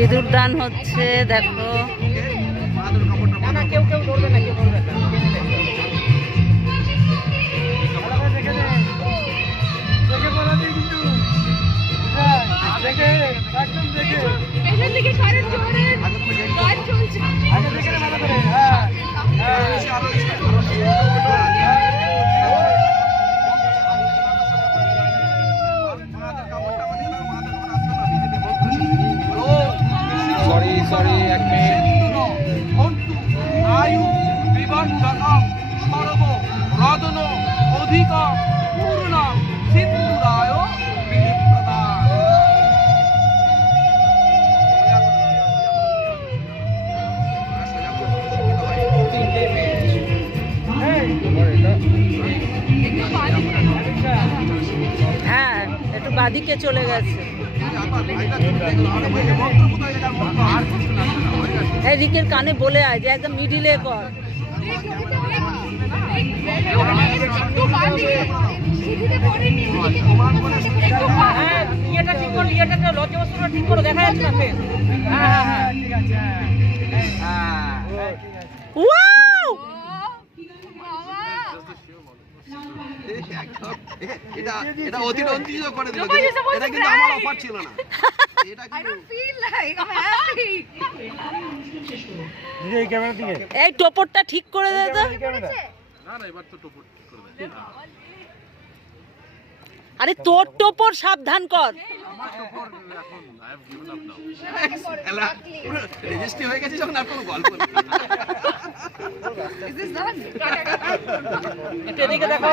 সিঁদুর দান হচ্ছে, দেখো। কেউ কেউ ধরবে না, কেউ ধরবে না। সরি এক মিনিট। আয়ু বিবর্ধনং সর্ব রদন অধিক পূর্ণ সিন্ধুরায় বিনিপ্রদান। হ্যাঁ, একটু বাদিকে চলে গেছে। এই রিকের কানে বলে আয় যে একদম মিডিলে কর। ইয়েটা ঠিক করো, ইয়েটা লজ্জাবস্তুটা ঠিক করো, দেখা যাচ্ছে না ফের। হ্যাঁ হ্যাঁ ঠিক আছে। ওয়াও! এটা অতিরঞ্জিত করে দিল। এটা কিন্তু আমার অফার ছিল না। এই টোপরটা ঠিক করে দে তো। আরে তোর টোপর সাবধান কর। রেজিস্ট্রি হয়ে গেছে যখন আর কোনো গল্প নেই। এদিকে দেখো।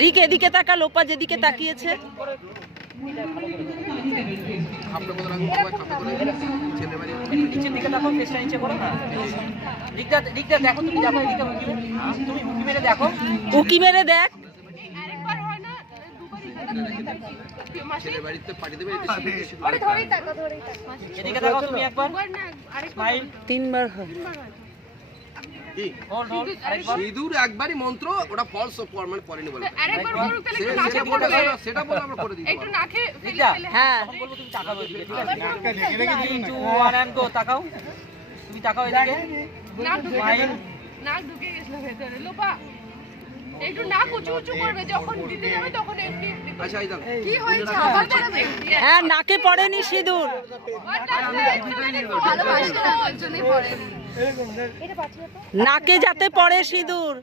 রিক এদিকে তাকা, লোপা যেদিকে তাকিয়েছে। নিচের দিকে দেখো, ফেসটা নিচে করো না। দিকটা দেখো, তুমি দেখো এদিকে, তুমি উকি মেরে দেখো। উকি মেরে দেখ। এদিকে দেখো তুমি একবার, স্মাইল তিনবার হোল্ড হোল্ড, আরেকবার। সিঁদুর একবারই মন্ত্র, ওটা ফলস মানে পড়েনি বলে। সেটা বলে আমরা করে দিই। একটু নাকে ফেলে। হ্যাঁ, তখন বলবো তুমি তাকাও এদিকে, ঠিক আছে? 3 2 1 and go, তাকাও। তুমি তাকাও এদিকে। স্মাইল। নাক ঢুকে গেছিল ভেতরে। লোপা একটু নাক উঁচু উঁচু করবে, যখন দিতে যাবে তখন এমনি। আচ্ছা এই দেখো কি হয়েছে আবার পড়বে? হ্যাঁ, নাকে পড়েনি সিঁদুর। ভালোবাসে না, ওর জন্যই পড়েনি। নাকে যাতে পড়ে সিঁদুর।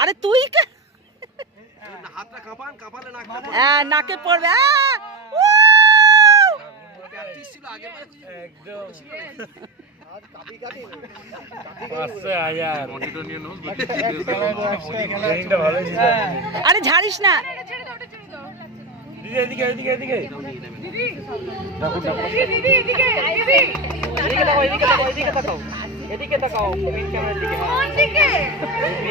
আরে তুই হাতটা কাঁপান, কাঁপালে নাকটা পড়ে। হ্যাঁ, নাকে পড়বে। প্র্যাকটিস ছিল আগের বারে। আরে ঝাড়িস না। ছেড়ে দাও, ওটা ছেড়ে দাও। এদিকে এদিকে এদিকে দিদি দিদি এদিকে, দিদি এদিকে তাকাও, এদিকে তাকাও, এদিকে তাকাও, মেইন ক্যামেরার দিকে। কোন দিকে?